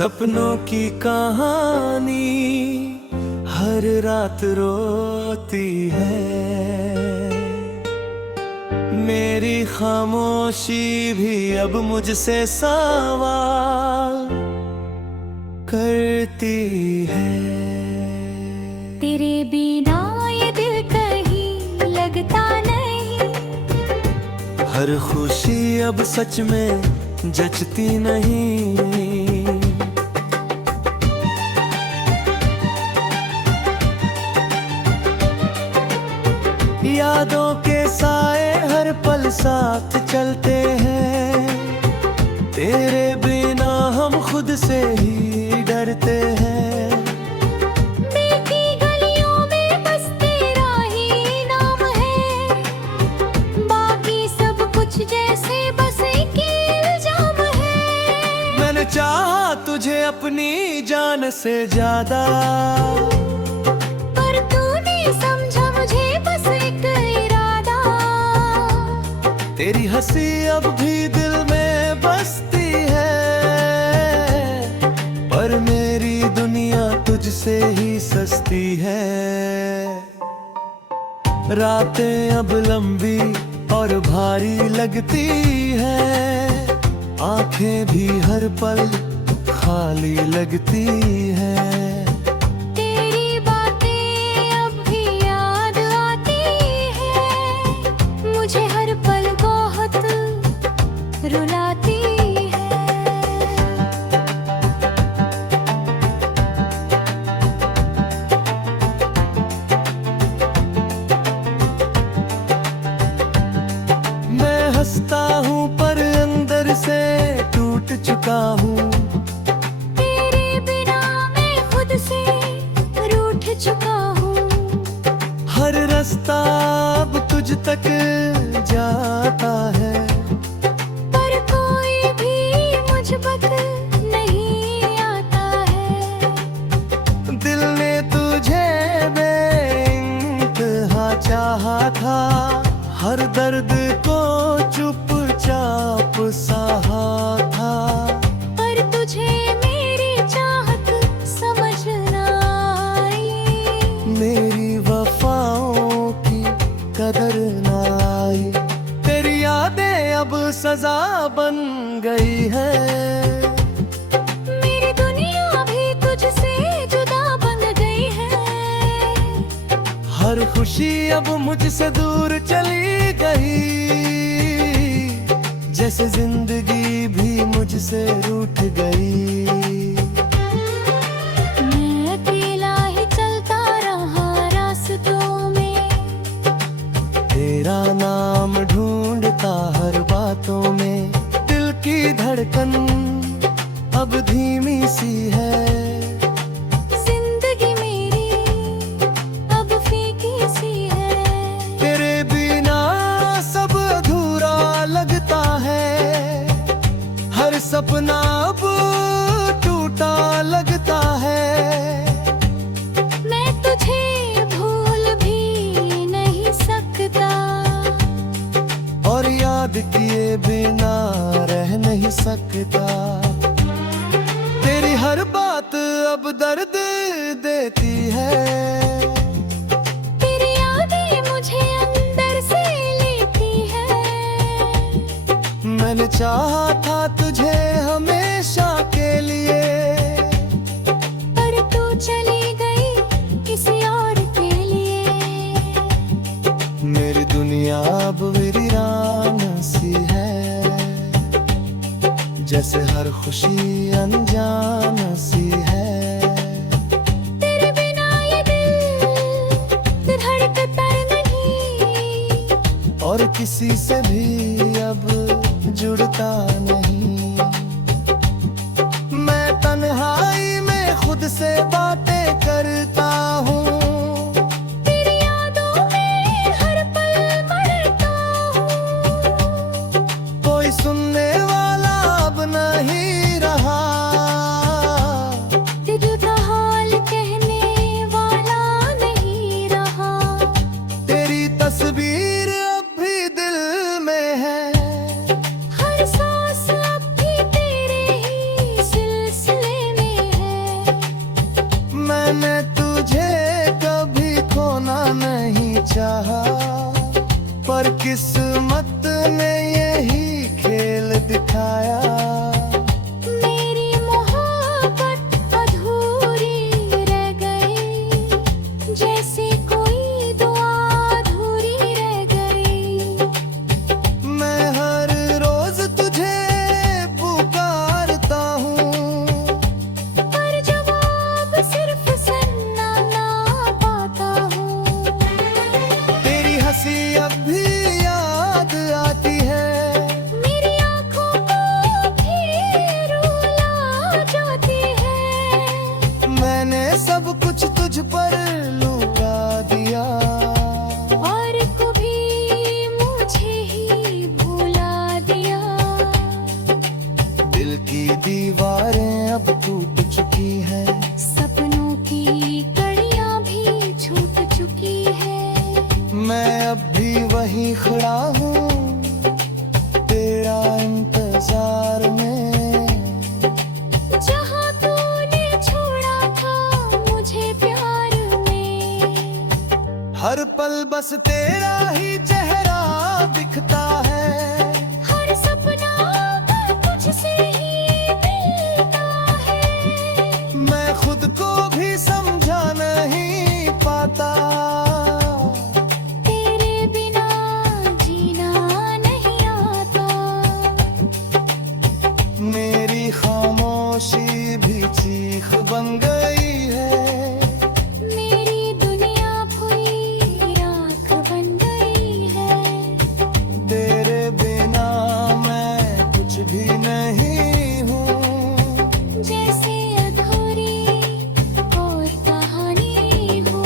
सपनों की कहानी हर रात रोती है। मेरी खामोशी भी अब मुझसे सवाल करती है। तेरे बिना ये दिल कहीं लगता नहीं। हर खुशी अब सच में जचती नहीं। यादों के साए हर पल साथ चलते हैं। तेरे बिना हम खुद से ही डरते हैं। देखी गलियों में बस तेरा ही नाम है। बाकी सब कुछ जैसे बस एक इल्जाम है। मैंने चाहा तुझे अपनी जान से ज्यादा, पर तूने समझा मुझे बस एक इरादा। तेरी हंसी अब भी दिल में बसती है, पर मेरी दुनिया तुझसे ही सस्ती है। रातें अब लंबी और भारी लगती है। आंखें भी हर पल खाली लगती है। तेरी बातें अब भी याद आती है। मुझे हर पल बहुत रुलाती है। मैं हंसता हूँ पर अंदर से टूट चुका हूँ। तेरे बिना मैं खुद से रूठ चुका हूँ। हर रास्ता अब तुझ तक जाता है, पर कोई भी मुझ तक नहीं आता है। दिल ने तुझे बेइंतहा चाहा था। हर दर्द को चुपचाप सहा था। पर तुझे मेरी चाहत समझ ना आई। मेरी वफाओं की कदर ना आई। तेरी यादें अब सजा बन गई है। मेरी दुनिया भी तुझसे जुदा बन गई है। हर खुशी अब मुझसे दूर चली गई। जैसे जिंदगी भी मुझसे रूठ गई। मैं अकेला ही चलता रहा रास्तों में। तेरा नाम ढूंढता हर बातों में। दिल की धड़कन अब धीमी सी है। जिंदगी मेरी अब फीकी सी है। तेरे बिना सब अधूरा लगता है। हर सपना अब टूटा लगता है। मैं तुझे भूल भी नहीं सकता। और याद किए बिना रह नहीं सकता। तेरी हर बात अब दर्द देती है। तेरी यादें मुझे अंदर से लेती है। मैंने चाहा था तुझे हमेशा के लिए, पर तू चली गई किसी और के लिए। मेरी दुनिया अब वीरान सी है। जैसे हर खुशी अनजान सी है। तेरे बिना ये दिल धड़कता नहीं। और किसी से भी अब जुड़ता मैंने तुझे कभी खोना नहीं चाहा, पर किस्मत ने यही खेल दिखाया। मेरी मोहब्बत अधूरी रह गई, जैसे कोई दुआ अधूरी रह गई। मैं हर रोज तुझे पुकारता हूँ, पर जवाब सिर्फ सुनना ना पाता हूँ। तेरी हंसी अब भी याद आती है, मेरी आँखों को भी रुला जाती है। मैंने सब कुछ तुझ पर लुटा दिया, और कभी मुझे ही भुला दिया। दिल की दीवारें अब टूट चुकी हैं, सपनों की कड़ियाँ भी छूट चुकी है। मैं अब भी वहीं खड़ा हूँ तेरा इंतजार में। जहाँ तूने छोड़ा था मुझे प्यार में, हर पल बस तेरा ही चेहरा दिखता है, हर सपना तुझसे ही मिलता है। मैं खुद को भी समझा नहीं पाता। तेरे बिना जीना नहीं आता, मेरी खामोशी भी चीख बन गई है, मेरी दुनिया पूरी राख बन गई है। तेरे बिना मैं कुछ भी नहीं हूँ, जैसे अधूरी और कहानी हो।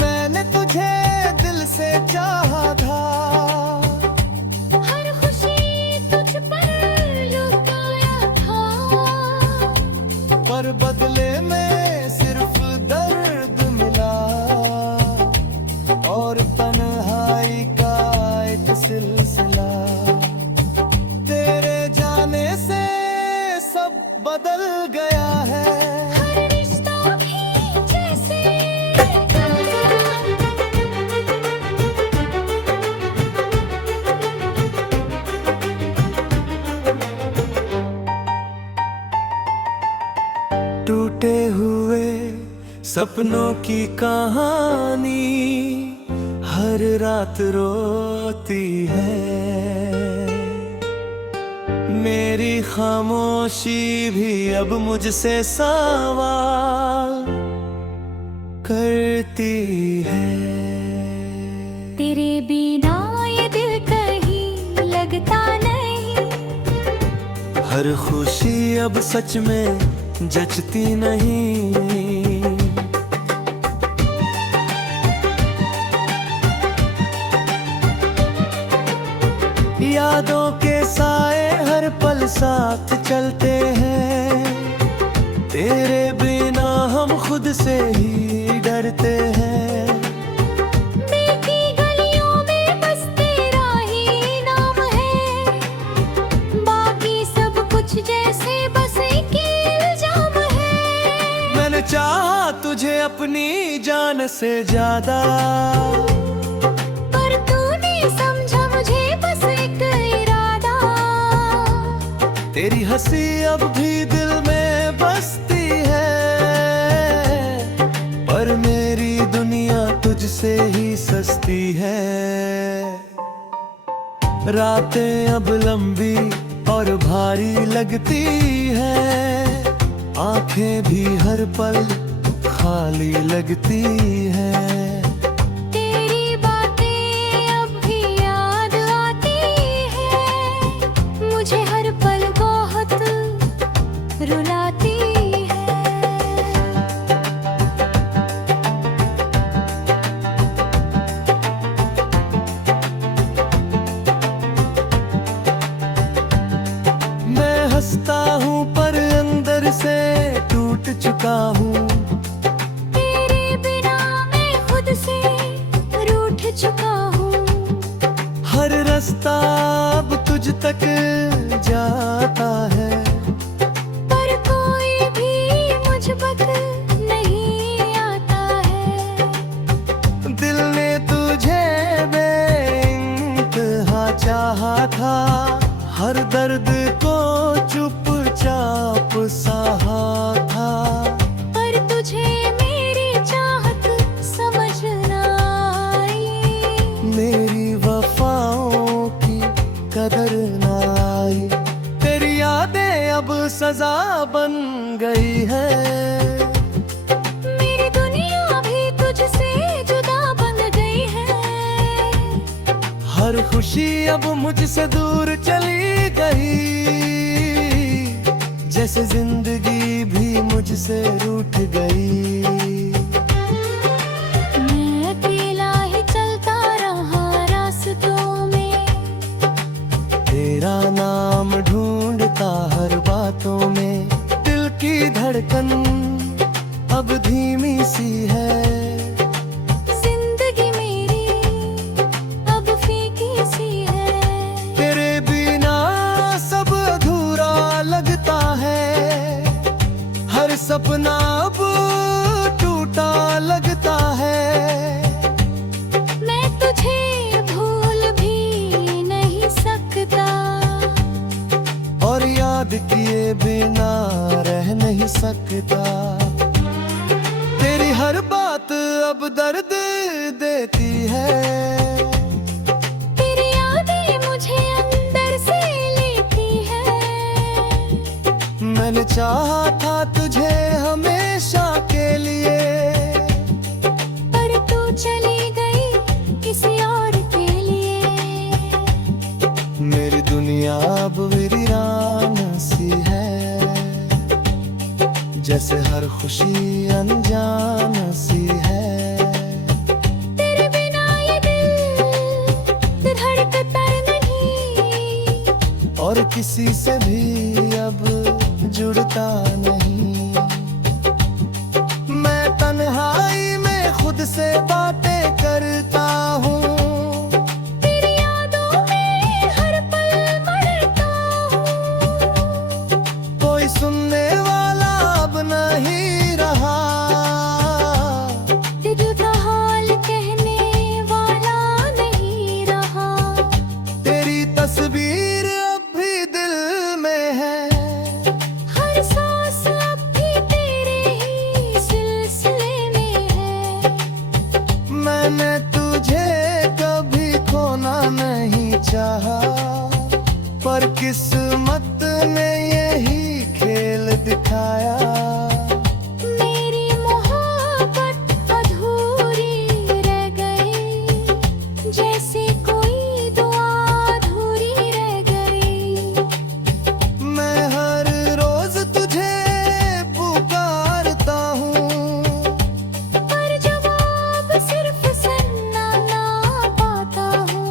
मैंने तुझे दिल से चाहा था, हर खुशी तुझ पर लुटाया था, पर बदले में सिर्फ दर्द मिला, और तन्हाई का एक सिलसिला। तेरे जाने से सब बदल गया है, हर रिश्ता भी जैसे टूटे हुए सपनों की कहानी हर रात रोती है, मेरी खामोशी भी अब मुझसे सवाल करती है। तेरे बिना ये दिल कहीं लगता नहीं, हर खुशी अब सच में जचती नहीं, यादों के साए हर पल साथ चलते हैं, तेरे बिना हम खुद से ही डरते हैं। बीती गलियों में बस तेरा ही नाम है, बाकी सब कुछ जैसे बस एक इल्जाम है। मैंने चाहा तुझे अपनी जान से ज्यादा, पर तूने समझा मुझे बस एक इरादा। तेरी हंसी अब भी दिल में बसती है, पर मेरी दुनिया तुझसे ही सस्ती है। रातें अब लंबी और भारी लगती हैं, आंखें भी हर पल खाली लगती हैं। तेरी बातें अब भी याद आती है, मुझे हर पल बहुत रुलाती है। मैं हंसता हूँ पर अंदर से टूट चुका हूँ, तेरे बिना मैं तुझ तक जाता है, पर कोई भी मुझ तक नहीं आता है। दिल ने तुझे बेइंतहा चाहा था, हर दर्द को चुपचाप सहा था। पर तुझे मेरी चाहत समझ न आई, मेरी वफाओं की कदर न आई। तेरी यादें अब सजा बन गई है, मेरी दुनिया भी तुझसे जुदा बन गई है। हर खुशी अब मुझसे दूर चली गई, जैसे जिंदगी भी मुझसे रूठ गई। मैं अकेला ही चलता रहा रास्तों में, तेरा नाम ढूंढता हर बातों में। दिल की धड़कन अब धीमी सी है, जिंदगी मेरी अब फीकी सी है। तेरे बिना सब अधूरा लगता है, हर सपना अब टूटा लगता है। मैं तुझे भूल भी नहीं सकता, और याद किए बिना रह नहीं सकता। तेरी हर बात अब दर्द देती है, तेरी यादें मुझे अंदर से लेती है। मैंने चाहा था तुझे हमेशा के लिए, पर तू चली गई किसी और के लिए। मेरी दुनिया अब वीरान सी है, जैसे हर खुशी अनजान सी है। तेरे बिना ये दिल धड़कता नहीं, और किसी से भी अब जुड़ता नहीं। मैं तन्हाई में खुद से बातें करता हूँ, तेरी यादों में हर पल मरता हूँ। कोई सुनने वाला अब नहीं रहा, दिल का हाल कहने वाला नहीं रहा। तेरी तस्वीर अब भी दिल में है, हर सांस अब भी तेरे ही सिलसिले में है। मैंने तुझे कभी खोना नहीं चाहा, पर किस्मत ने यही खेल दिखाया। मेरी मोहब्बत अधूरी रह गई, जैसे कोई दुआ अधूरी रह गई। मैं हर रोज तुझे पुकारता हूँ, पर जवाब सिर्फ सुनना ना पाता हूँ।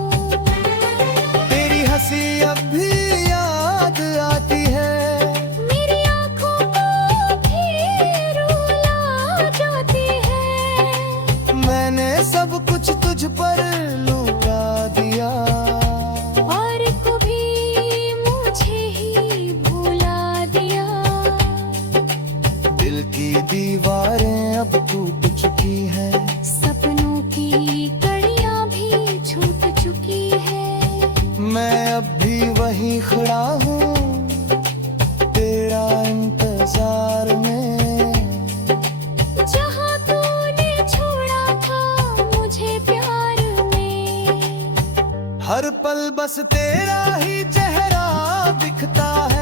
तेरी हंसी अब भी याद आती है, मेरी आँखों को भी रुला जाती है। मैंने सब कुछ तुझ पर लुटा दिया। और कभी मुझे ही भुला दिया। दिल की दीवारें अब टूट चुकी हैं, सपनों की कड़ियाँ भी छूट चुकी है। मैं अब भी वहीं खड़ा हूँ तेरा इंतजार में। जहाँ तूने छोड़ा था मुझे प्यार में, हर पल बस तेरा ही चेहरा दिखता है।